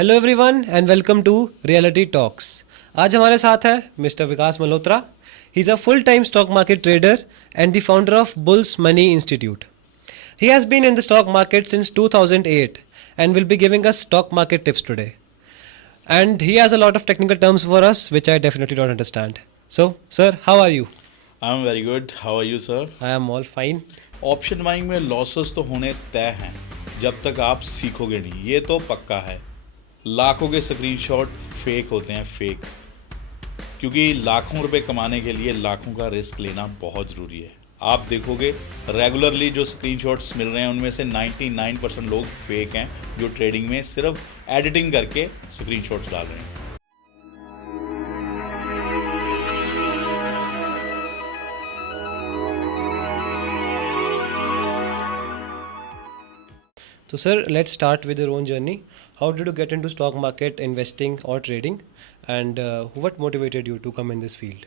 Hello everyone and welcome to Reality Talks. आज हमारे साथ है mister Vikas Malhotra. He is a full time stock market trader and the founder of Bulls Money Institute. He has been in the stock market since 2008 and will be giving us stock market tips today. And he has a lot of technical terms for us which I definitely don't understand. So, sir, how are you? I am very good, how are you sir? I am all fine. Option buying में losses तो होने तय हैं जब तक आप सीखोगे नहीं, ये तो पक्का है। लाखों के स्क्रीनशॉट फेक होते हैं, फेक, क्योंकि लाखों रुपए कमाने के लिए लाखों का रिस्क लेना बहुत ज़रूरी है। आप देखोगे रेगुलरली जो स्क्रीनशॉट्स मिल रहे हैं उनमें से 99% लोग फेक हैं, जो ट्रेडिंग में सिर्फ एडिटिंग करके स्क्रीनशॉट्स डाल रहे हैं। So, sir, let's start with your own journey. How did you get into stock market investing or trading, and what motivated you to come in this field?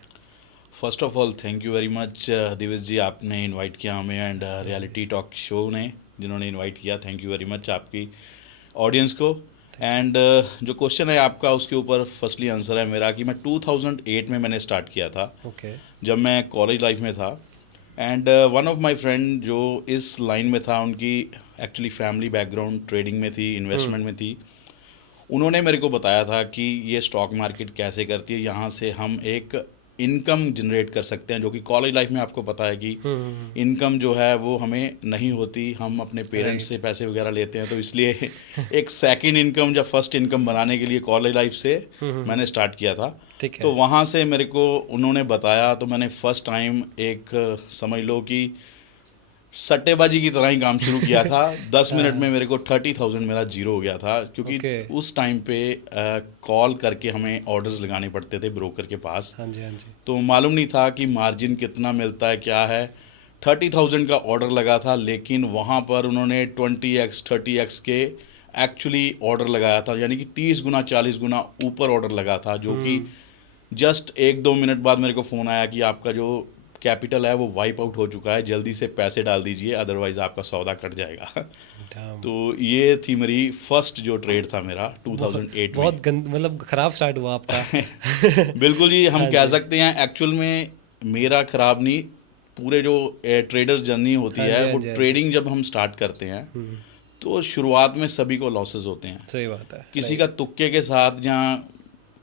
First of all thank you very much Divesh ji, आपने invite किया हमें and reality talk show ने जिन्होंने invite किया, thank you very much आपकी audience को। And जो question है आपका उसके ऊपर फर्स्टली आंसर है मेरा कि मैं 2008 में मैंने स्टार्ट किया था, Okay. जब मैं कॉलेज लाइफ में था। And one of my friend जो इस लाइन में था, उनकी एक्चुअली फैमिली बैकग्राउंड ट्रेडिंग में थी, इन्वेस्टमेंट में थी। उन्होंने मेरे को बताया था कि ये स्टॉक मार्केट कैसे करती है, यहाँ से हम एक इनकम जनरेट कर सकते हैं, जो कि कॉलेज लाइफ में आपको पता है कि इनकम जो है वो हमें नहीं होती, हम अपने पेरेंट्स से पैसे वगैरह लेते हैं। तो इसलिए एक सेकंड इनकम या फर्स्ट इनकम बनाने के लिए कॉलेज लाइफ से मैंने स्टार्ट किया था। ठीक है। तो वहाँ से मेरे को उन्होंने बताया, तो मैंने फर्स्ट टाइम एक समझ लो कि सट्टेबाजी की तरह ही काम शुरू किया था। 10 मिनट में मेरे को 30,000 मेरा जीरो हो गया था, क्योंकि Okay. उस टाइम पे कॉल करके हमें ऑर्डर्स लगाने पड़ते थे ब्रोकर के पास। हाँ जी, हाँ जी। तो मालूम नहीं था कि मार्जिन कितना मिलता है, क्या है। 30,000 का ऑर्डर लगा था, लेकिन वहाँ पर उन्होंने 20x 30x के एक्चुअली ऑर्डर लगाया था, यानी कि 30 गुना 40 गुना ऊपर ऑर्डर लगा था, जो कि जस्ट 1-2 मिनट बाद मेरे को फ़ोन आया कि आपका जो कैपिटल है वो वाइप आउट हो चुका है, जल्दी से पैसे डाल दीजिए, अदरवाइज़ आपका सौदा कट जाएगा। Damn. तो ये थी मेरी फर्स्ट जो ट्रेड था मेरा 2008 में। बहुत गंद मतलब खराब स्टार्ट हुआ आपका। बिल्कुल जी, हम हाँ कह जी। सकते हैं एक्चुअल में मेरा खराब नहीं, पूरे जो ट्रेडर्स जर्नी होती हाँ जी, है हाँ वो जी, हाँ जी। ट्रेडिंग जब हम स्टार्ट करते हैं तो शुरुआत में सभी को लॉसेस होते हैं। सही बात है। किसी का तुक्के के साथ या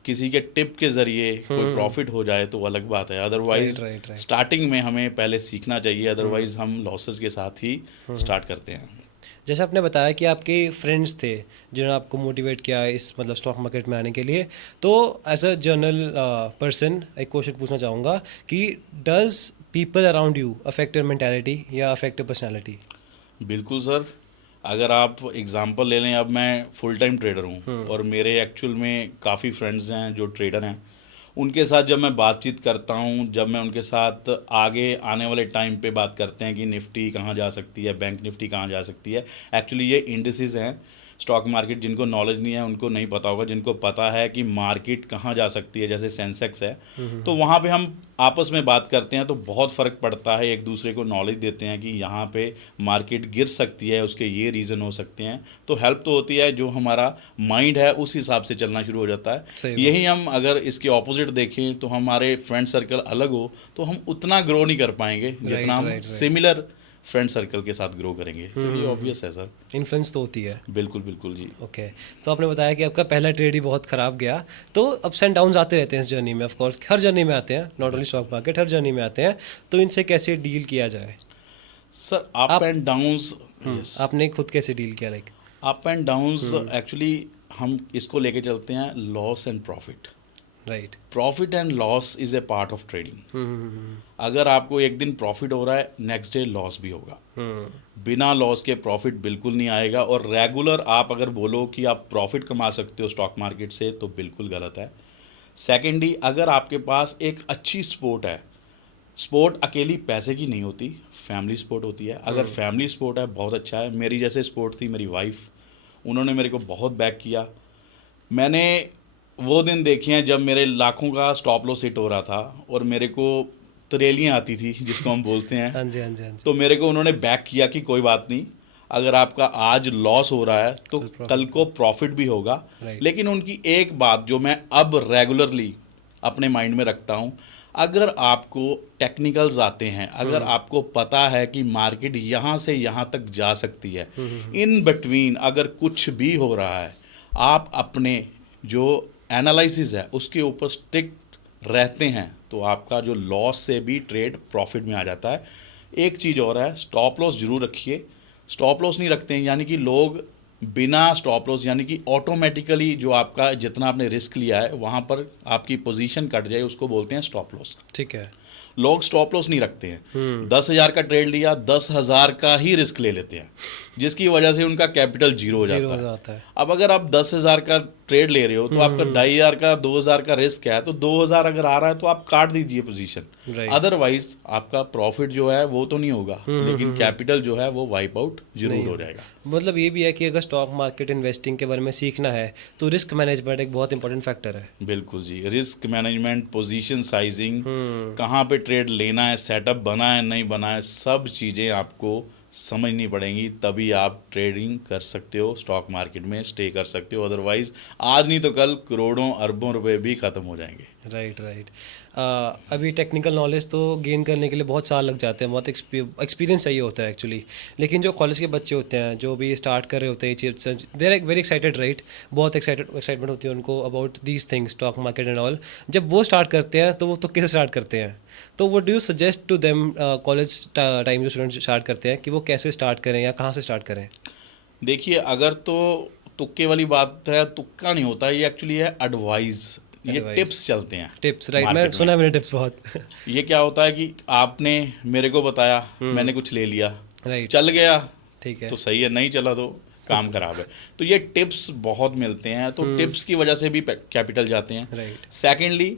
किसी के टिप के ज़रिए कोई प्रॉफिट हो जाए तो वो अलग बात है, अदरवाइज राइट, राइट। स्टार्टिंग में हमें पहले सीखना चाहिए, अदरवाइज हम लॉसेस के साथ ही स्टार्ट करते हैं। जैसे आपने बताया कि आपके फ्रेंड्स थे जिन्होंने आपको मोटिवेट किया इस मतलब स्टॉक मार्केट में आने के लिए, तो एज अ जर्नल पर्सन एक क्वेश्चन पूछना चाहूँगा कि does people around you affect your mentality या अफेक्ट योर पर्सनैलिटी? बिल्कुल सर, अगर आप एग्जांपल ले लें, अब मैं फुल टाइम ट्रेडर हूँ और मेरे एक्चुअल में काफ़ी फ्रेंड्स हैं जो ट्रेडर हैं। उनके साथ जब मैं बातचीत करता हूँ, जब मैं उनके साथ आगे आने वाले टाइम पे बात करते हैं कि निफ्टी कहाँ जा सकती है, बैंक निफ्टी कहाँ जा सकती है, एक्चुअली ये इंडिसेस हैं स्टॉक मार्केट। जिनको नॉलेज नहीं है उनको नहीं पता होगा, जिनको पता है कि मार्केट कहाँ जा सकती है, जैसे सेंसेक्स है, तो वहाँ पे हम आपस में बात करते हैं तो बहुत फ़र्क पड़ता है, एक दूसरे को नॉलेज देते हैं कि यहाँ पे मार्केट गिर सकती है, उसके ये रीज़न हो सकते हैं। तो हेल्प तो होती है, जो हमारा माइंड है उस हिसाब से चलना शुरू हो जाता सही है। बात। यही हम अगर इसके ऑपोजिट देखें तो हमारे फ्रेंड सर्कल अलग हो तो हम उतना ग्रो नहीं कर पाएंगे जितना हम right. सिमिलर फ्रेंड सर्कल के साथ ग्रो करेंगे। तो ये ऑब्वियस है सर। इन्फ्लुएंस तो होती है। बिल्कुल बिल्कुल जी। ओके। तो आपने बताया कि आपका पहला ट्रेड ही बहुत ख़राब गया, तो अप्स एंड डाउन्स आते रहते हैं इस जर्नी में, ऑफ कोर्स हर जर्नी में आते हैं, not only stock market, her journey में आते हैं। तो इनसे कैसे डील किया जाए? सर अप एंड डाउन्स, आपने खुद कैसे डील किया? Like up and downs actually हम इसको लेके चलते हैं loss and profit. Right. Profit and loss is a part of trading. अगर आपको एक दिन प्रॉफिट हो रहा है, नेक्स्ट डे लॉस भी होगा। बिना लॉस के प्रॉफिट बिल्कुल नहीं आएगा। और रेगुलर आप अगर बोलो कि आप प्रॉफिट कमा सकते हो स्टॉक मार्केट से, तो बिल्कुल गलत है। सेकेंडली, अगर आपके पास एक अच्छी स्पोर्ट है, स्पोर्ट अकेली पैसे की नहीं होती, फैमिली स्पोर्ट होती है। अगर फैमिली स्पोर्ट है, बहुत अच्छा है। मेरी जैसे स्पोर्ट थी मेरी वाइफ, उन्होंने मेरे को बहुत बैक किया। मैंने वो दिन देखे हैं जब मेरे लाखों का स्टॉप लॉस हिट हो रहा था और मेरे को तरेलियाँ आती थी, जिसको हम बोलते हैं। हाँ जी, हाँ जी, हाँ जी। तो मेरे को उन्होंने बैक किया कि कोई बात नहीं, अगर आपका आज लॉस हो रहा है तो कल को प्रॉफिट भी होगा। Right. लेकिन उनकी एक बात जो मैं अब रेगुलरली अपने माइंड में रखता हूँ, अगर आपको टेक्निकल्स आते हैं, अगर आपको पता है कि मार्केट यहाँ से यहाँ तक जा सकती है, इन बिटवीन अगर कुछ भी हो रहा है, आप अपने जो एनालिसिस है उसके ऊपर स्ट्रिक्ट रहते हैं तो आपका जो लॉस से भी ट्रेड प्रॉफिट में आ जाता है। एक चीज़ और है, स्टॉप लॉस जरूर रखिए। स्टॉप लॉस नहीं रखते हैं यानी कि लोग बिना स्टॉप लॉस यानी कि ऑटोमेटिकली जो आपका जितना आपने रिस्क लिया है वहाँ पर आपकी पोजीशन कट जाए, उसको बोलते हैं स्टॉप लॉस। ठीक है। लोग स्टॉप लॉस नहीं रखते हैं। 10,000 का ट्रेड लिया, 10,000 का ही रिस्क ले लेते हैं, जिसकी वजह से उनका कैपिटल जीरो हो जीरो जाता हो है। जाता है। अब अगर आप 10,000 का ट्रेड ले रहे हो तो आपका 2,500 का 2,000 का रिस्क है, तो 2,000 अगर आ रहा है तो आप काट दीजिए पोजीशन। Right. अदरवाइज आपका प्रॉफिट जो है वो तो नहीं होगा, लेकिन कैपिटल जो है वो वाइप आउट जरूर हो जाएगा। मतलब ये भी है कि अगर स्टॉक मार्केट इन्वेस्टिंग के बारे में सीखना है तो रिस्क मैनेजमेंट एक बहुत इंपॉर्टेंट फैक्टर है। बिल्कुल जी, रिस्क मैनेजमेंट, पोजीशन साइजिंग, कहाँ पे ट्रेड लेना है, सेटअप बना है नहीं बना है, सब चीज़ें आपको समझनी पड़ेंगी, तभी आप ट्रेडिंग कर सकते हो, स्टॉक मार्केट में स्टे कर सकते हो। अदरवाइज आज नहीं तो कल करोड़ों अरबों रुपए भी ख़त्म हो जाएंगे। Right right. अभी टेक्निकल नॉलेज तो गेन करने के लिए बहुत साल लग जाते हैं, बहुत एक्सपीरियंस चाहिए होता है एक्चुअली। लेकिन जो कॉलेज के बच्चे होते हैं जो भी स्टार्ट कर रहे होते हैं ये चीज़, they are very excited right, बहुत एक्साइटमेंट होती है उनको about these things, stock market and all. जब वो स्टार्ट करते हैं तो वो तुक्के से स्टार्ट करते हैं, तो what do you suggest to them college time जो स्टूडेंट स्टार्ट करते हैं कि वो कैसे स्टार्ट करें या कहाँ से स्टार्ट करें? देखिए, अगर तो तुक्के वाली बात है, तुक्का नहीं होता, ये एक्चुअली है एडवाइस, ये Advice. टिप्स चलते हैं टिप्स राइट, मैं मार्केट सुना है मैंने टिप्स बहुत। ये क्या होता है कि आपने मेरे को बताया, मैंने कुछ ले लिया, राइट। चल गया ठीक है। तो सही है, नहीं चला तो काम खराब है। तो ये टिप्स बहुत मिलते हैं, तो टिप्स की वजह से भी कैपिटल जाते हैं। राइट। सेकेंडली,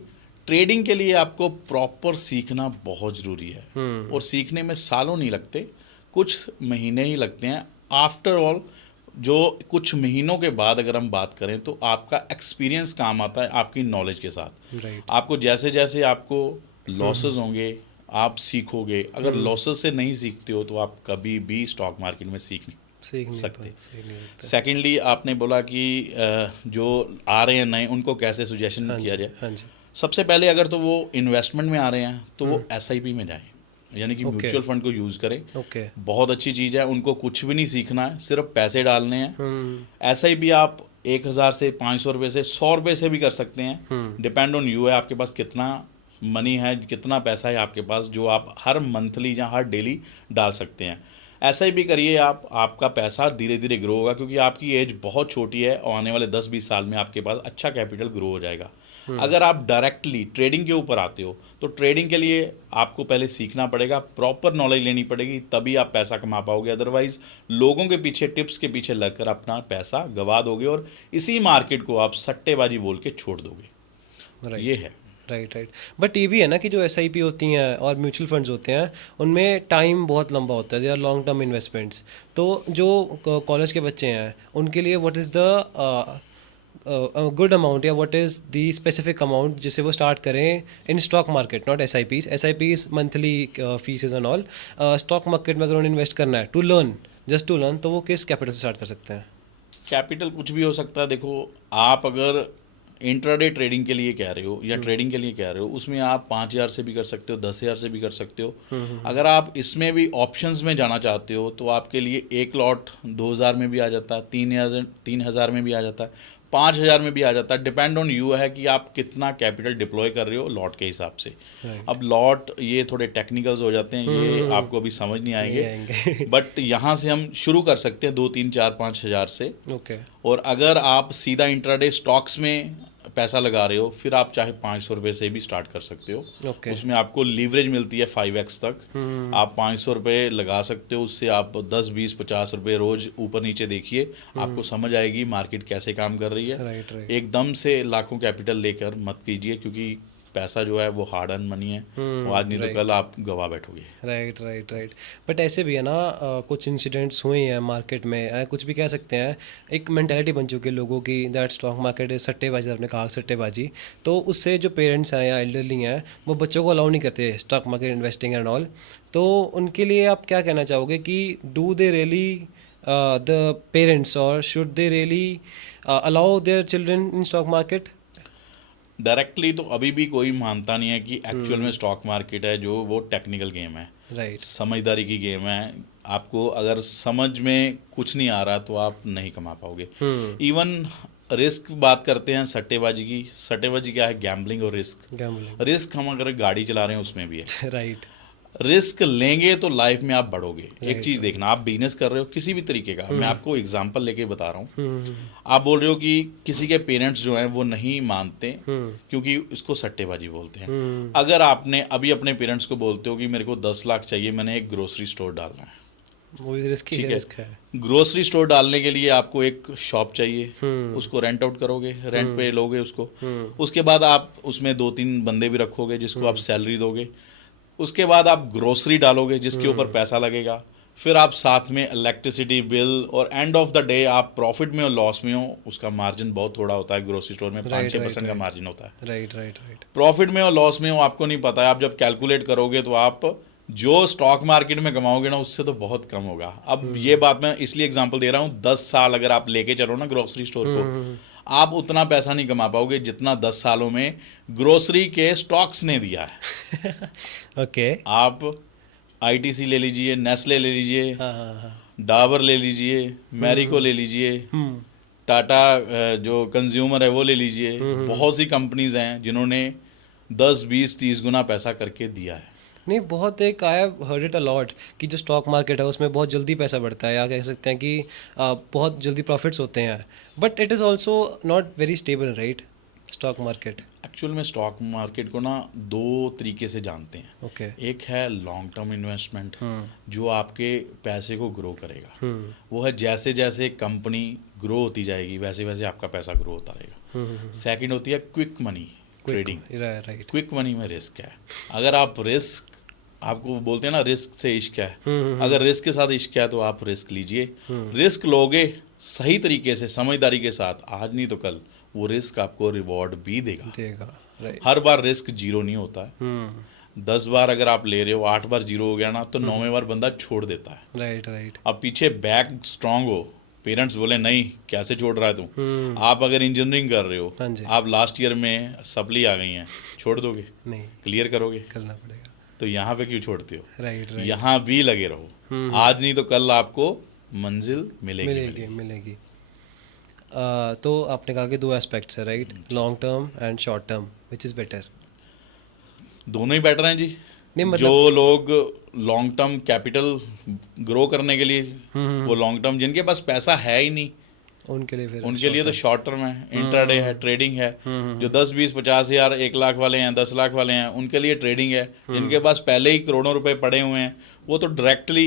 ट्रेडिंग के लिए आपको प्रॉपर सीखना बहुत ज़रूरी है, और सीखने में सालों नहीं लगते, कुछ महीने ही लगते हैं। आफ्टर ऑल जो कुछ महीनों के बाद अगर हम बात करें तो आपका एक्सपीरियंस काम आता है आपकी नॉलेज के साथ। राइट। आपको जैसे जैसे आपको लॉसेस होंगे आप सीखोगे। अगर लॉसेस से नहीं सीखते हो तो आप कभी भी स्टॉक मार्केट में सीख सकते। सीख नहीं सकते। सेकेंडली, आपने बोला कि जो आ रहे हैं नए उनको कैसे सुजेशन किया जाए। हाँ जी। सबसे पहले अगर तो वो इन्वेस्टमेंट में आ रहे हैं तो वो एसआईपी में जाएं, यानी कि Okay. म्यूचुअल फंड को यूज़ करें। ओके। बहुत अच्छी चीज़ है, उनको कुछ भी नहीं सीखना है, सिर्फ पैसे डालने हैं। एसआईपी आप 1,000 से 500 रुपये से 100 रुपये से भी कर सकते हैं, डिपेंड ऑन यू है, आपके पास कितना मनी है, कितना पैसा है आपके पास, जो आप हर मंथली या हर डेली डाल सकते हैं। एसआईपी करिए आप, आपका पैसा धीरे धीरे ग्रो होगा, क्योंकि आपकी एज बहुत छोटी है और आने वाले 10-20 साल में आपके पास अच्छा कैपिटल ग्रो हो जाएगा। अगर आप डायरेक्टली ट्रेडिंग के ऊपर आते हो तो ट्रेडिंग के लिए आपको पहले सीखना पड़ेगा, प्रॉपर नॉलेज लेनी पड़ेगी, तभी आप पैसा कमा पाओगे। अदरवाइज लोगों के पीछे, टिप्स के पीछे लगकर अपना पैसा गवा दोगे और इसी मार्केट को आप सट्टेबाजी बोल के छोड़ दोगे। राइट। ये है। Right right. बट ये भी है ना कि जो एसआईपी होती हैं और म्यूचुअल फंड्स होते हैं उनमें टाइम बहुत लंबा होता है, they are long term investments. तो जो कॉलेज के बच्चे हैं उनके लिए what is the good amount या what is the specific amount जिससे वो स्टार्ट करें in stock market, not S I Ps monthly fees and all. Stock market में अगर उन्हें इन्वेस्ट करना है to learn, just to learn, तो वो किस कैपिटल से स्टार्ट कर सकते हैं? कैपिटल कुछ भी हो सकता है। देखो, आप अगर इंट्राडे ट्रेडिंग के लिए कह रहे हो या ट्रेडिंग के लिए कह रहे हो, उसमें आप 5,000 से भी कर सकते हो, 10,000 से भी कर सकते हो। अगर आप इसमें भी ऑप्शंस में जाना चाहते हो तो आपके लिए एक लॉट 2,000 में भी आ जाता है, 3,000 में भी आ जाता है, 5,000 में भी आ जाता है। डिपेंड ऑन यू है कि आप कितना कैपिटल डिप्लॉय कर रहे हो लॉट के हिसाब से। अब लॉट ये थोड़े टेक्निकल्स हो जाते हैं, ये आपको अभी समझ नहीं आएंगे, बट यहाँ से हम शुरू कर सकते हैं 2, 3, 4, 5,000 से। ओके। और अगर आप सीधा इंट्राडे स्टॉक्स में पैसा लगा रहे हो, फिर आप चाहे 500 रुपये से भी स्टार्ट कर सकते हो। ओके। उसमें आपको लीवरेज मिलती है 5x तक। आप 500 रुपये लगा सकते हो, उससे आप 10, 20, 50 रुपये रोज ऊपर नीचे देखिए, आपको समझ आएगी मार्केट कैसे काम कर रही है। Right right. एकदम से लाखों कैपिटल लेकर मत कीजिए, क्योंकि पैसा जो है वो हार्ड अर्न मनी है, वो आज नहीं तो कल आप गवा बैठोगे। Right right right. बट ऐसे भी है ना, कुछ इंसिडेंट्स हुए हैं मार्केट में, कुछ भी कह सकते हैं, एक मेंटालिटी बन चुकी है लोगों की दैट स्टॉक मार्केट सट्टेबाजी, आपने कहा सट्टेबाजी, तो उससे जो पेरेंट्स हैं या एल्डरली हैं वो बच्चों को अलाउ नहीं करते stock market investing and all. तो उनके लिए आप क्या कहना चाहोगे कि do they really the parents, or should they really allow their children in stock market? Directly तो अभी भी कोई मानता नहीं है कि एक्चुअल में स्टॉक मार्केट है जो वो टेक्निकल गेम है, Right. समझदारी की गेम है। आपको अगर समझ में कुछ नहीं आ रहा तो आप नहीं कमा पाओगे। इवन रिस्क बात करते हैं सट्टेबाजी की, सट्टेबाजी क्या है? गैम्बलिंग और रिस्क। Gambling. रिस्क हम अगर गाड़ी चला रहे हैं उसमें भी है। Right. रिस्क लेंगे तो लाइफ में आप बढ़ोगे। एक Right, चीज देखना, आप बिजनेस कर रहे हो किसी भी तरीके का, मैं आपको एग्जांपल लेके बता रहा हूँ। हम्म आप बोल रहे हो कि किसी के पेरेंट्स जो हैं वो नहीं मानते क्योंकि इसको सट्टेबाजी बोलते हैं। अगर आपने अभी अपने पेरेंट्स को बोलते हो कि मेरे को 10 लाख चाहिए, मैंने एक ग्रोसरी स्टोर डालना है, वो भी रिस्की ठीक है, है। रिस्क है। ग्रोसरी स्टोर डालने के लिए आपको एक शॉप चाहिए, उसको रेंट आउट करोगे, रेंट पे लोगे उसको। उसके बाद आप उसमें 2-3 बंदे भी रखोगे जिसको आप सैलरी दोगे। उसके बाद आप ग्रोसरी डालोगे जिसके ऊपर पैसा लगेगा, फिर आप साथ में इलेक्ट्रिसिटी बिल, और एंड ऑफ द डे आप प्रॉफिट में और लॉस में हो। उसका मार्जिन बहुत थोड़ा होता है, ग्रोसरी स्टोर में 5-6% का मार्जिन होता है। Right right right. प्रॉफिट में और लॉस में हो आपको नहीं पता है। आप जब कैलकुलेट करोगे तो आप जो स्टॉक मार्केट में कमाओगे ना उससे तो बहुत कम होगा। अब ये बात मैं इसलिए एग्जांपल दे रहा हूँ, 10 साल अगर आप लेके चलो ना ग्रोसरी स्टोर को, आप उतना पैसा नहीं कमा पाओगे जितना 10 सालों में ग्रोसरी के स्टॉक्स ने दिया है। ओके। आप आईटीसी ले लीजिए, नेस्ले ले लीजिए, हाँ हाँ हाँ। डाबर ले लीजिए, मैरिको ले लीजिए, टाटा जो कंज्यूमर है वो ले लीजिए। बहुत सी कंपनीज हैं जिन्होंने 10-20-30 गुना पैसा करके दिया है। नहीं, बहुत एक I have heard it a lot कि जो स्टॉक मार्केट है उसमें बहुत जल्दी पैसा बढ़ता है, या कह सकते हैं कि बहुत जल्दी प्रॉफिट्स होते हैं, but it is also not very stable, right? Stock market. Actual में स्टॉक मार्केट को ना 2 तरीके से जानते हैं। ओके। एक है लॉन्ग टर्म इन्वेस्टमेंट जो आपके पैसे को ग्रो करेगा। वो है जैसे जैसे कंपनी ग्रो होती जाएगी वैसे वैसे आपका पैसा ग्रो होता रहेगा। सेकंड होती है quick money trading. Right. Quick money में रिस्क है। अगर आप रिस्क, आपको बोलते हैं ना रिस्क से इश्क है, अगर रिस्क के साथ इश्क है तो आप रिस्क लीजिए। रिस्क लोगे सही तरीके से, समझदारी के साथ, आज नहीं तो कल वो रिस्क आपको रिवॉर्ड भी देगा। राइट। हर बार रिस्क जीरो नहीं होता है। 10 बार अगर आप ले रहे हो, 8 बार जीरो हो गया ना तो 9वें बार बंदा छोड़ देता है। Right right. अब पीछे बैक स्ट्रांग हो, पेरेंट्स बोले नहीं कैसे छोड़ रहा है तू। आप अगर इंजीनियरिंग कर रहे हो, हाँ जी। आप लास्ट ईयर में सप्ली आ गई हैं, छोड़ दोगे? नहीं, क्लियर करोगे? करना पड़ेगा। तो यहाँ पे क्यों छोड़ते हो? Right right. यहाँ भी लगे रहो। आज नहीं तो कल आपको मंजिल मिलेगी मिलेगी मिलेगी। तो आपने कहा कि 2 एस्पेक्ट्स है, right? Long term and short term, which is better? दोनों ही बेटर हैं जी। नहीं, मतलब जो लोग लॉन्ग टर्म कैपिटल ग्रो करने के लिए, वो लॉन्ग टर्म, जिनके पास पैसा है ही नहीं उनके लिए फिर उनके लिए तो शॉर्ट टर्म है, इंट्राडे है, ट्रेडिंग है। जो 10-20-50 हज़ार 1 लाख वाले हैं, 10 लाख वाले हैं, उनके लिए ट्रेडिंग है। जिनके पास पहले ही करोड़ों रुपए पड़े हुए हैं वो तो डायरेक्टली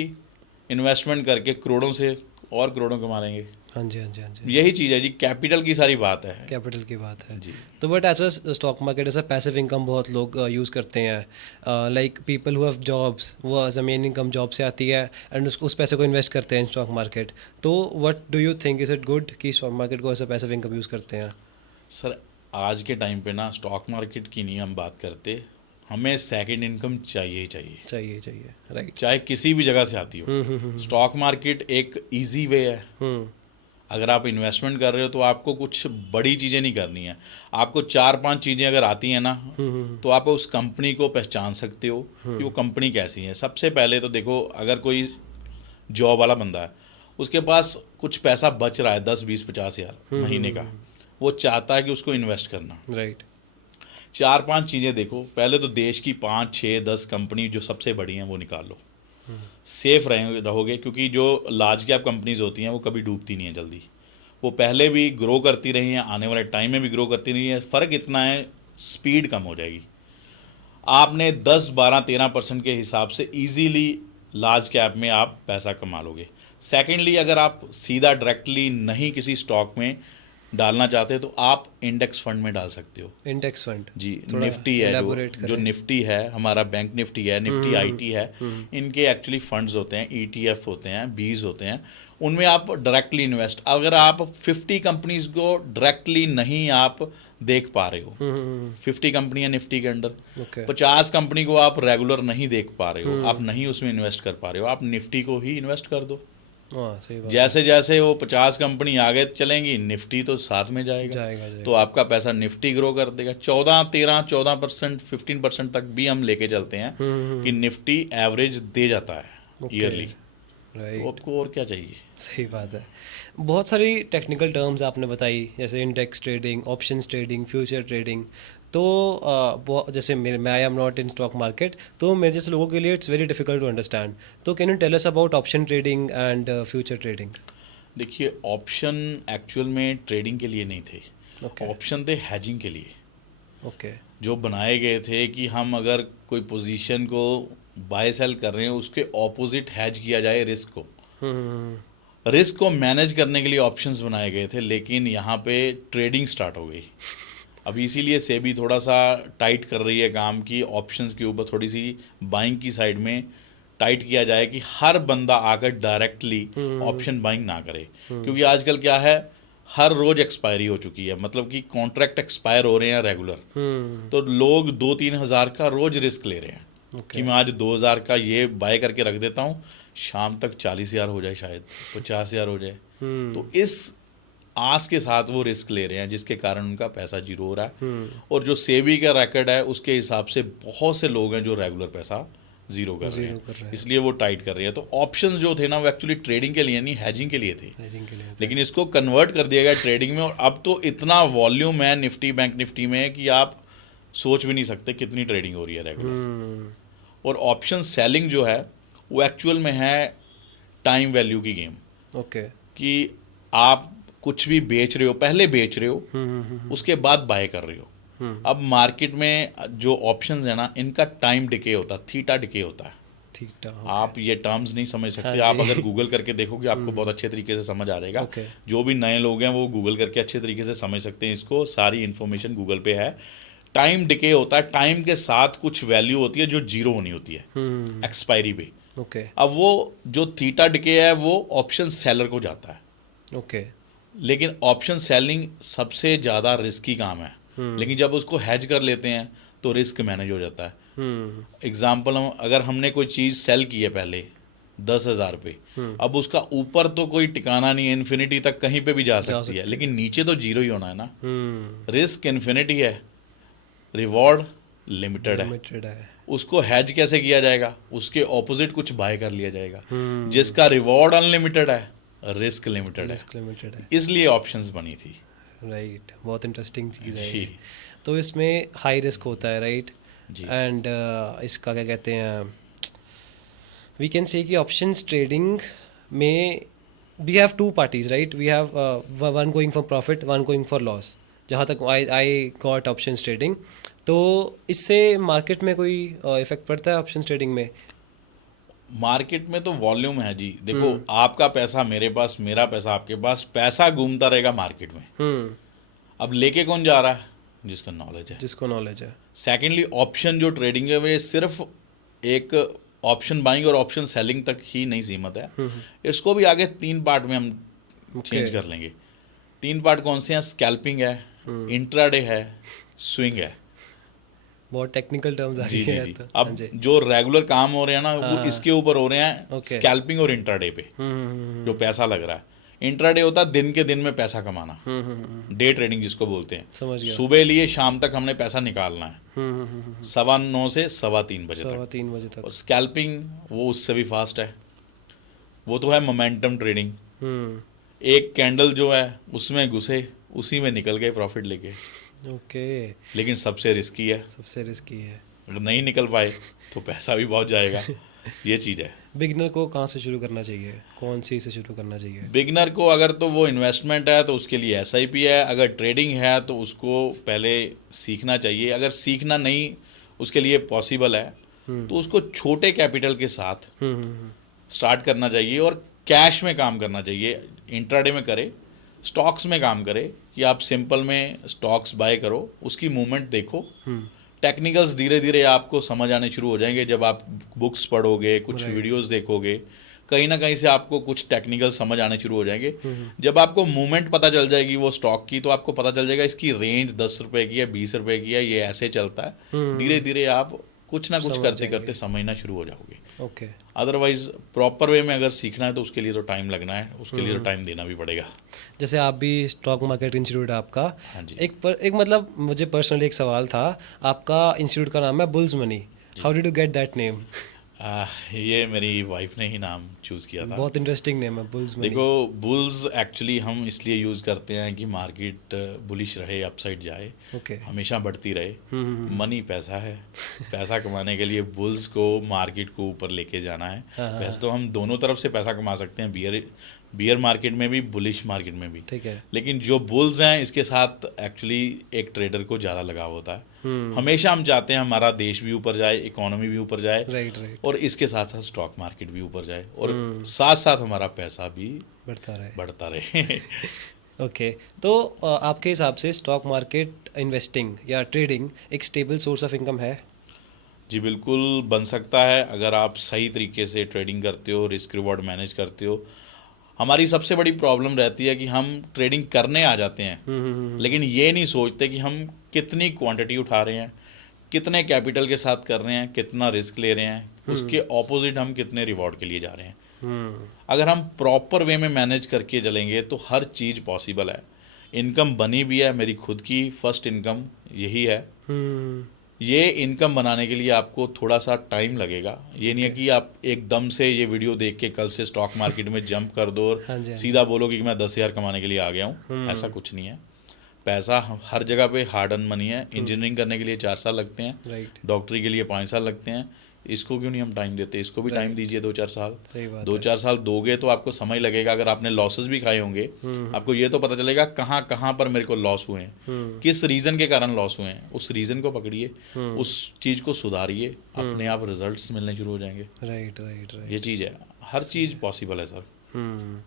इन्वेस्टमेंट करके करोड़ों से और करोड़ों कमा लेंगे। हाँ जी हाँ जी हाँ जी। यही चीज़ है जी, कैपिटल की सारी बात है। कैपिटल की बात है जी। तो बट ऐसा स्टॉक मार्केट ऐसा पैसिव इनकम बहुत लोग यूज़ करते हैं, like people who have jobs, वो as a main income job से आती है एंड उस पैसे को इन्वेस्ट करते हैं स्टॉक मार्केट। तो what do you think, is it good कि स्टॉक मार्केट को ऐसा पैसिव इनकम यूज़ करते हैं? सर आज के टाइम पे ना स्टॉक मार्केट की नहीं हम बात करते, हमें सेकंड इनकम चाहिए ही चाहिए, चाहिए चाहिए, राइट। चाहे किसी भी जगह से आती हो। स्टॉक मार्केट एक इजी वे है। अगर आप इन्वेस्टमेंट कर रहे हो तो आपको कुछ बड़ी चीज़ें नहीं करनी है। आपको 4-5 चीज़ें अगर आती हैं ना तो आप उस कंपनी को पहचान सकते हो कि वो कंपनी कैसी है। सबसे पहले तो देखो, अगर कोई जॉब वाला बंदा है, उसके पास कुछ पैसा बच रहा है 10-20-50 हज़ार महीने का, वो चाहता है कि उसको इन्वेस्ट करना। राइट। 4-5 चीज़ें देखो। पहले तो देश की 5-6-10 कंपनी जो सबसे बड़ी हैं वो निकाल लो, सेफ रहोगे, क्योंकि जो लार्ज कैप कंपनीज होती हैं वो कभी डूबती नहीं है जल्दी। वो पहले भी ग्रो करती रही हैं, आने वाले टाइम में भी ग्रो करती रही हैं। फ़र्क इतना है, स्पीड कम हो जाएगी। आपने 10-12-13% के हिसाब से इजीली लार्ज कैप में आप पैसा कमा लोगे। सेकेंडली, अगर आप सीधा डायरेक्टली नहीं किसी स्टॉक में डालना चाहते तो आप इंडेक्स फंड में डाल सकते हो। इंडेक्स फंड जी, निफ्टी है जो निफ्टी है, हमारा बैंक निफ्टी है, निफ्टी आईटी है, इनके एक्चुअली फंड्स होते हैं, ईटीएफ होते हैं, बीज होते हैं, उनमें आप डायरेक्टली इन्वेस्ट, अगर आप 50 कंपनीज को डायरेक्टली नहीं आप देख पा रहे हो, 50 कंपनियां निफ्टी के अंडर, 50 कंपनी को आप रेगुलर नहीं देख पा रहे हो, आप नहीं उसमें इन्वेस्ट कर पा रहे हो, आप निफ्टी को ही इन्वेस्ट कर दो। हाँ सही बात जैसे जैसे वो 50 कंपनी आगे चलेंगी, निफ्टी तो साथ में जाएगा। जाएगा जाएगा तो आपका पैसा निफ्टी ग्रो कर देगा। 14% 15% तक भी हम लेके चलते हैं कि निफ्टी एवरेज दे जाता है ओके ईयरली। तो राइट आपको और क्या चाहिए? सही बात है। बहुत सारी टेक्निकल टर्म्स आपने बताई जैसे index trading, options trading, future trading. तो जैसे मैं I am not in stock market, तो मेरे जैसे लोगों के लिए it's very difficult to understand. तो can you tell us about option trading and future trading? देखिए, ऑप्शन एक्चुअल में ट्रेडिंग के लिए नहीं थे। ओके ऑप्शन थे हैजिंग के लिए, ओके जो बनाए गए थे कि हम अगर कोई पोजीशन को बाय सेल कर रहे हैं, उसके ऑपोजिट हैज किया जाए रिस्क को। रिस्क को मैनेज करने के लिए ऑप्शंस बनाए गए थे, लेकिन यहाँ पे ट्रेडिंग स्टार्ट हो गई। अब इसीलिए सेबी थोड़ा सा टाइट कर रही है काम की ऑप्शंस के ऊपर, थोड़ी सी बाइंग की साइड में टाइट किया जाए कि हर बंदा आकर डायरेक्टली ऑप्शन बाइंग ना करे। क्योंकि आजकल क्या है, हर रोज एक्सपायरी हो चुकी है, मतलब कि कॉन्ट्रैक्ट एक्सपायर हो रहे हैं रेगुलर। तो लोग 2-3 हज़ार का रोज रिस्क ले रहे हैं कि मैं आज 2,000 का ये बाय करके रख देता हूँ, शाम तक 40,000 हो जाए, शायद 50,000 हो जाए। तो इस आस के साथ वो रिस्क ले रहे हैं, जिसके कारण उनका पैसा जीरो हो रहा है। और जो सेबी का रैकेट है उसके हिसाब से बहुत से लोग हैं जो रेगुलर पैसा जीरो कर रहे हैं, इसलिए वो टाइट कर रहे हैं। तो ऑप्शंस जो थे ना, वो एक्चुअली ट्रेडिंग के लिए नहीं, हैजिंग के लिए थे। लेकिन इसको कन्वर्ट कर दिया गया ट्रेडिंग में, और अब तो इतना वॉल्यूम है निफ्टी, बैंक निफ्टी में, कि आप सोच भी नहीं सकते कितनी ट्रेडिंग हो रही है रेगुलर। और ऑप्शन सेलिंग जो है वो एक्चुअल में है टाइम वैल्यू की गेम। ओके कि आप कुछ भी बेच रहे हो, पहले बेच रहे हो, उसके बाद बाय कर रहे हो। अब मार्केट में जो ऑप्शंस है ना, इनका टाइम डिके होता है, थीटा डिके होता है। ठीक आप ये टर्म्स नहीं समझ सकते, हाँ आप जी। अगर गूगल करके देखोगे आपको बहुत अच्छे तरीके से समझ आ जाएगा। ओके जो भी नए लोग हैं वो गूगल करके अच्छे तरीके से समझ सकते हैं इसको, सारी इन्फॉर्मेशन गूगल पे है। टाइम डिके होता है, टाइम के साथ कुछ वैल्यू होती है जो जीरो होनी होती है एक्सपायरी पे। ओके अब वो जो थीटा डिके है वो ऑप्शन सेलर को जाता है। ओके लेकिन ऑप्शन सेलिंग सबसे ज़्यादा रिस्की काम है, लेकिन जब उसको हैज कर लेते हैं तो रिस्क मैनेज हो जाता है। एग्जाम्पल, हम अगर हमने कोई चीज़ सेल की है पहले 10,000 पे, अब उसका ऊपर तो कोई ठिकाना नहीं है, इन्फिनिटी तक कहीं पे भी जा सकती है, लेकिन नीचे तो जीरो ही होना है ना। रिस्क इन्फिनिटी है, रिवॉर्ड लिमिटेड है। उसको हैज कैसे किया जाएगा? उसके ऑपोजिट कुछ बाय कर लिया जाएगा। जिसका रिवॉर्ड अनलिमिटेड है, रिस्क लिमिटेड है, इसलिए ऑप्शंस बनी थी। राइट बहुत इंटरेस्टिंग चीज़ है जी ये। तो इसमें हाई रिस्क होता है राइट जी। एंड इसका क्या कहते हैं, वी कैन से कि ऑप्शंस ट्रेडिंग में we have two parties right, we have one going for profit, one going for loss. जहाँ तक आई गॉट ऑप्शंस ट्रेडिंग, तो इससे मार्केट में कोई इफेक्ट पड़ता है ऑप्शंस ट्रेडिंग में? मार्केट में तो वॉल्यूम है जी। देखो, आपका पैसा मेरे पास, मेरा पैसा आपके पास, पैसा घूमता रहेगा मार्केट में। अब लेके कौन जा रहा है? जिसका नॉलेज है। जिसको नॉलेज है। सेकेंडली, ऑप्शन जो ट्रेडिंग है वो सिर्फ एक ऑप्शन बाइंग और ऑप्शन सेलिंग तक ही नहीं सीमित है। इसको भी आगे 3 पार्ट में हम चेंज कर लेंगे। 3 पार्ट कौन से हैं? स्कैल्पिंग है, इंट्राडे है, स्विंग है। बहुत टेक्निकल टर्म्स आ जी गए जी हैं जी। तो। अब जो रेगुलर काम हो रहे हैं ना, वो हाँ। इसके ऊपर हो रहे हैं, Okay. स्कैल्पिंग और इंट्राडे पे जो पैसा लग रहा है। इंट्राडे होता है दिन के दिन में पैसा कमाना, डे ट्रेडिंग जिसको बोलते हैं। समझ गया। सुबह लिए शाम तक हमने पैसा निकालना है, 9:15 से 3:15 बजे तक। 3 बजे तक। और स्कैल्पिंग वो उससे भी फास्ट है, वो तो है मोमेंटम ट्रेडिंग। एक कैंडल जो है उसमें घुसे, उसी में निकल गए प्रॉफिट लेके। ओके लेकिन सबसे रिस्की है, सबसे रिस्की है। अगर नहीं निकल पाए तो पैसा भी बहुत जाएगा। ये चीज़ है। बिगनर को कहाँ से शुरू करना चाहिए, कौन सी से शुरू करना चाहिए? बिगनर को अगर तो वो इन्वेस्टमेंट है तो उसके लिए SIP है, अगर ट्रेडिंग है तो उसको पहले सीखना चाहिए। अगर सीखना नहीं उसके लिए पॉसिबल है तो उसको छोटे कैपिटल के साथ स्टार्ट करना चाहिए और कैश में काम करना चाहिए। इंट्राडे में करे, स्टॉक्स में काम करे कि आप सिंपल में स्टॉक्स बाय करो, उसकी मूवमेंट देखो। टेक्निकल्स धीरे धीरे आपको समझ आने शुरू हो जाएंगे जब आप बुक्स पढ़ोगे, कुछ वीडियोस देखोगे, कहीं ना कहीं से आपको कुछ टेक्निकल समझ आने शुरू हो जाएंगे। जब आपको मूवमेंट पता चल जाएगी वो स्टॉक की, तो आपको पता चल जाएगा इसकी रेंज 10 रुपए की है, 20 रुपए की है, ये ऐसे चलता है। धीरे धीरे आप कुछ ना कुछ करते करते समझना शुरू हो जाओगे। ओके। अदरवाइज प्रॉपर वे में अगर सीखना है तो उसके लिए तो टाइम लगना है, उसके लिए तो टाइम देना भी पड़ेगा। जैसे आप भी स्टॉक मार्केट इंस्टीट्यूट है आपका, हाँ जी। एक मतलब मुझे पर्सनली एक सवाल था, आपका इंस्टीट्यूट का नाम है bulls money, how did you get that name? ये मेरी वाइफ ने ही नाम चूज़ किया था। बहुत इंटरेस्टिंग नेम है बुल्स मनी। देखो, बुल्स एक्चुअली हम इसलिए यूज़ करते हैं कि मार्केट बुलिश रहे, अपसाइड जाए, ओके। हमेशा बढ़ती रहे। हम्म। मनी पैसा है, पैसा कमाने के लिए बुल्स को मार्केट को ऊपर लेके जाना है। हाँ, हाँ, वैसे तो हम दोनों तरफ से पैसा कमा सकते हैं, बियर मार्केट में भी, बुलिश मार्केट में भी। ठीक है। लेकिन जो बुल्स हैं इसके साथ एक्चुअली एक ट्रेडर को ज़्यादा लगाव होता है। हम्म। हमेशा हम चाहते हैं हमारा देश भी ऊपर जाए, इकोनॉमी भी ऊपर जाए, राइट राइट। और इसके साथ साथ स्टॉक मार्केट भी ऊपर जाए, और हम्म। साथ साथ हमारा पैसा भी बढ़ता रहे। बढ़ता रहे। ओके। तो आपके हिसाब से स्टॉक मार्केट इन्वेस्टिंग या ट्रेडिंग एक स्टेबल सोर्स ऑफ इनकम है? जी बिल्कुल बन सकता है, अगर आप सही तरीके से ट्रेडिंग करते हो, रिस्क रिवॉर्ड मैनेज करते हो। हमारी सबसे बड़ी प्रॉब्लम रहती है कि हम ट्रेडिंग करने आ जाते हैं, लेकिन ये नहीं सोचते कि हम कितनी क्वांटिटी उठा रहे हैं, कितने कैपिटल के साथ कर रहे हैं, कितना रिस्क ले रहे हैं, उसके ऑपोजिट हम कितने रिवॉर्ड के लिए जा रहे हैं। हम्म। अगर हम प्रॉपर वे में मैनेज करके चलेंगे तो हर चीज़ पॉसिबल है। इनकम बनी भी है, मेरी खुद की फर्स्ट इनकम यही है। हम्म। ये इनकम बनाने के लिए आपको थोड़ा सा टाइम लगेगा। ये नहीं है कि आप एकदम से ये वीडियो देख के कल से स्टॉक मार्केट में जंप कर दो और हाँ जी, हाँ जी। सीधा बोलो कि मैं 10,000 कमाने के लिए आ गया हूँ। ऐसा कुछ नहीं है। पैसा हर जगह पे हार्ड अर्न मनी है। इंजीनियरिंग करने के लिए 4 साल लगते हैं, राइट। डॉक्टरी के लिए 5 साल लगते हैं। इसको क्यों नहीं हम टाइम देते? इसको भी टाइम दीजिए 2-4 साल। सही बात दो है। चार साल दोगे तो आपको समझ लगेगा। अगर आपने लॉसेस भी खाए होंगे, आपको ये तो पता चलेगा कहाँ कहाँ पर मेरे को लॉस हुए हैं, किस रीज़न के कारण लॉस हुए हैं। उस रीज़न को पकड़िए, उस चीज़ को सुधारिए, अपने आप रिजल्ट्स मिलने शुरू हो जाएंगे। Right right right. ये चीज़ है, हर चीज़ पॉसिबल है सर।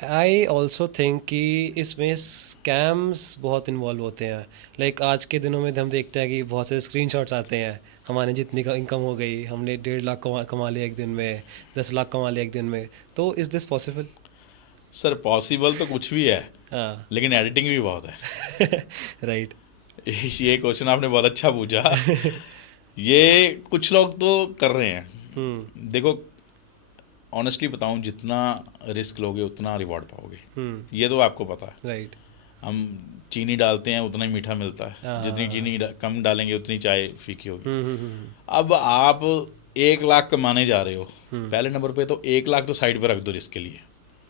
आई ऑल्सो थिंक कि इसमें स्कैम्स बहुत इन्वॉल्व होते हैं। लाइक आज के दिनों में हम देखते हैं कि बहुत से स्क्रीनशॉट्स आते हैं, हमारे जितनी का इनकम हो गई, हमने 1.5 लाख कमा लिया एक दिन में, 10 लाख कमा लिया एक दिन में। तो is this possible? Sir possible तो कुछ भी है, हाँ। लेकिन एडिटिंग भी बहुत है। राइट। ये क्वेश्चन आपने बहुत अच्छा पूछा। ये कुछ लोग तो कर रहे हैं। देखो, ऑनेस्टली बताऊं, जितना रिस्क लोगे उतना रिवॉर्ड पाओगे, ये तो आपको पता है। राइट। हम चीनी डालते हैं उतना ही मीठा मिलता है, हाँ, जितनी हाँ, चीनी कम डालेंगे उतनी चाय फीकी होगी। हम्म। अब आप 1 लाख कमाने जा रहे हो, पहले नंबर पे तो 1 लाख तो साइड पे रख दो रिस्क के लिए।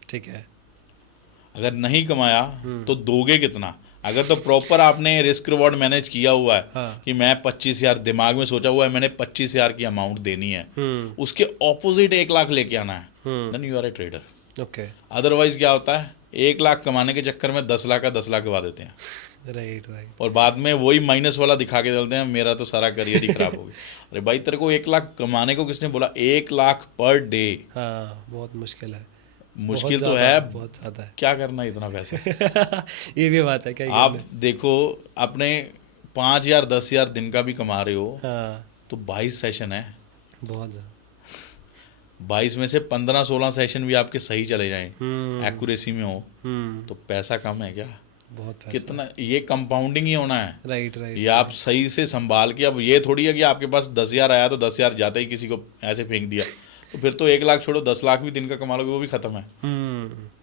ठीक है। अगर नहीं कमाया तो दोगे कितना? अगर तो प्रॉपर आपने रिस्क रिवॉर्ड मैनेज किया हुआ है, हाँ। कि मैं 25,000 दिमाग में सोचा हुआ है, मैंने 25,000 की अमाउंट देनी है, उसके ऑपोजिट 1 लाख लेके आना है, then you are a trader. Okay. Otherwise क्या होता है, 1 लाख कमाने के चक्कर में 10 लाख का 10 लाख गवा देते हैं, राइट राइट। और बाद में वही माइनस वाला दिखा के चलते हैं, मेरा तो सारा करियर ही खराब हो गया। अरे भाई, तेरे को 1 लाख कमाने को किसने बोला? 1 लाख पर डे। हाँ, बहुत मुश्किल है। मुश्किल बहुत तो ज़्यादा है, बहुत ज़्यादा है। क्या करना है इतना पैसा? ये भी बात है, क्या ही आप करना देखो, अपने 5,000 10,000 दिन का भी कमा रहे हो, है। हाँ, तो 22 सेशन है। बहुत ज़्यादा। 22 में से 15-16 सेशन भी आपके सही चले जाएं, एक्यूरेसी में हो, हम्म। तो पैसा कम है क्या? बहुत पैसा। कितना, ये कंपाउंडिंग ही होना है। Right right. ये आप सही से संभाल के, अब ये थोड़ी है कि आपके पास 10,000 आया तो 10,000 जाते ही किसी को ऐसे फेंक दिया, तो फिर तो 1 लाख छोड़ो, 10 लाख भी दिन का कमा लोगे वो भी खत्म है।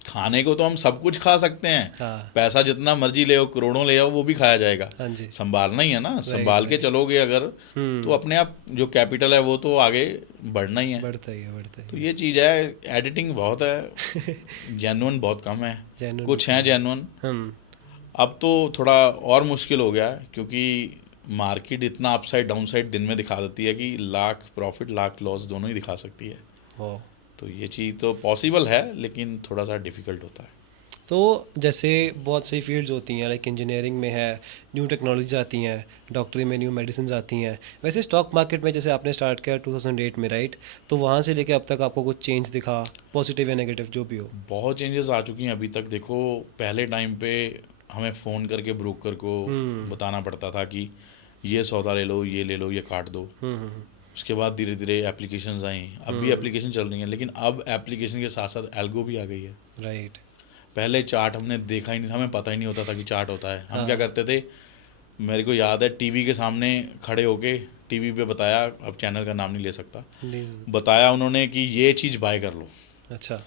खाने को तो हम सब कुछ खा सकते हैं, हाँ। पैसा जितना मर्जी ले आओ, करोड़ों ले आओ, वो भी खाया जाएगा। हाँ जी। संभालना ही है ना, संभाल के चलोगे अगर, तो अपने आप जो कैपिटल है वो तो आगे बढ़ना ही है। बढ़ता ही है, बढ़ता ही तो ये चीज़ है, एडिटिंग बहुत है, जेन्युइन बहुत कम है, Genuine कुछ हैं जेन्युइन। हम। अब तो थोड़ा और मुश्किल हो गया है, क्योंकि मार्केट इतना अपसाइड डाउन साइड दिन में दिखा देती है कि लाख प्रॉफिट लाख लॉस दोनों ही दिखा सकती है। वाह। तो ये चीज़ तो पॉसिबल है, लेकिन थोड़ा सा डिफ़िकल्ट होता है। तो जैसे बहुत सी फील्ड्स होती हैं, लाइक इंजीनियरिंग में है, न्यू टेक्नोलॉजीज आती हैं, डॉक्टरी में न्यू मेडिसिन आती हैं। वैसे स्टॉक मार्केट में जैसे आपने स्टार्ट किया 2008 में, राइट? तो वहाँ से लेके अब तक आपको कुछ चेंज दिखा, पॉजिटिव या नेगेटिव जो भी हो? बहुत चेंजेस आ चुकी हैं अभी तक। देखो, पहले टाइम पे हमें फ़ोन करके ब्रोकर को बताना पड़ता था कि ये सौदा ले लो, ये ले लो, ये काट दो। उसके बाद धीरे धीरे एप्लीकेशंस आई, अब भी एप्लीकेशन चल रही हैं, लेकिन अब एप्लीकेशन के साथ साथ एल्गो भी आ गई है। राइट। पहले चार्ट हमने देखा ही नहीं था, हमें पता ही नहीं होता था कि चार्ट होता है। हम क्या करते थे, मेरे को याद है, टीवी के सामने खड़े होके टीवी पे बताया, अब चैनल का नाम नहीं ले सकता, नहीं। बताया उन्होंने कि ये चीज़ बाय कर लो, अच्छा।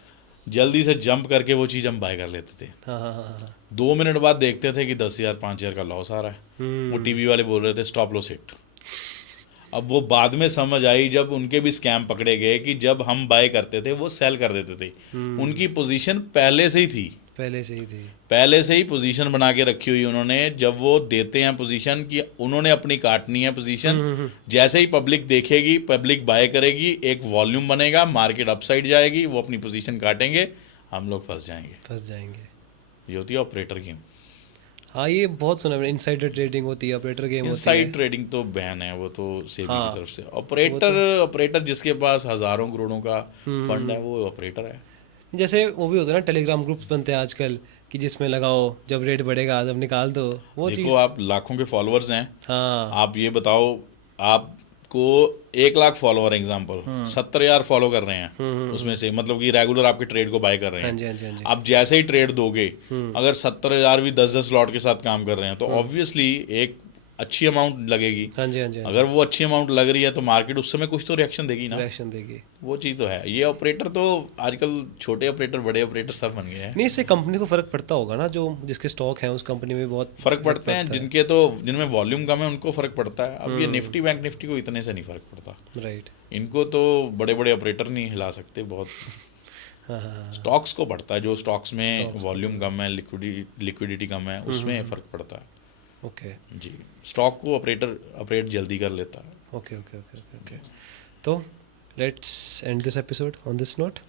जल्दी से जंप करके वो चीज़ हम बाय कर लेते थे। हाँ हाँ हाँ हाँ। 2 मिनट बाद देखते थे कि 10,000 5,000 का लॉस आ रहा है। वो टीवी वाले बोल रहे थे स्टॉप लॉस हिट। अब वो बाद में समझ आई जब उनके भी स्कैम पकड़े गए कि जब हम बाय करते थे वो सेल कर देते थे। उनकी पोजीशन पहले से ही थी, पहले से ही थी। पहले से ही पोजीशन बना के रखी हुई उन्होंने। जब वो देते हैं पोजीशन कि उन्होंने अपनी काटनी है पोजीशन, जैसे ही पब्लिक देखेगी, पब्लिक बाय करेगी, एक वॉल्यूम बनेगा, मार्केट अपसाइड जाएगी, वो अपनी पोजीशन काटेंगे, हम लोग फंस जाएंगे। फंस जाएंगे। ये होती है ऑपरेटर गेम। हाँ, ये बहुत सुना मैंने, इनसाइडर ट्रेडिंग होती है, ऑपरेटर गेम होती है। इनसाइड ट्रेडिंग तो बैन है, वो तो सेबी हाँ, की तरफ से। ऑपरेटर जिसके पास हजारों करोड़ों का फंड है वो ऑपरेटर है। जैसे वो भी होता है ना, टेलीग्राम ग्रुप्स बनते हैं आजकल कि जिसमें लगाओ, जब रेट बढ़ेगा जब निकाल दो, वो देखो चीज़। आप लाखों के फॉलोअर्स हैं, हाँ। आप ये बताओ, आपको 1 लाख फॉलोअर एग्जांपल 70,000 फॉलो कर रहे हैं, उसमें से मतलब कि रेगुलर आपके ट्रेड को बाय कर रहे हाँ हैं। जी हाँ जी हाँ जी। आप जैसे ही ट्रेड दोगे, अगर 70,000 भी 10-10 लॉट के साथ काम कर रहे हैं तो ऑब्वियसली एक अच्छी अमाउंट लगेगी। हाँ जी हाँ जी हाँ अगर वो अच्छी अमाउंट लग रही है तो मार्केट उस समय कुछ तो रिएक्शन देगी जी। ना। रिएक्शन देगी। वो चीज़ तो है। ये ऑपरेटर तो आजकल छोटे ऑपरेटर बड़े ऑपरेटर सब बन गए हैं। नहीं, इससे कंपनी को फर्क पड़ता होगा ना, जो जिसके स्टॉक हैं उस कंपनी में बहुत फर्क पड़ते हैं, जिनके तो जिनमें वॉल्यूम कम है उनको फर्क पड़ता है। अब ये निफ्टी बैंक निफ्टी को इतने से नहीं फर्क पड़ता, राइट। इनको तो बड़े बड़े ऑपरेटर नहीं हिला सकते बहुत। हाँ हाँ हाँ। स्टॉक्स को पड़ता है, जो स्टॉक्स में वॉल्यूम कम है, लिक्विडिटी कम है, उसमें फर्क पड़ता है। ओके जी, स्टॉक को ऑपरेट जल्दी कर लेता है। Okay okay okay okay okay. तो let's end this episode on this note.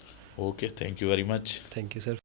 Okay, thank you very much. Thank you sir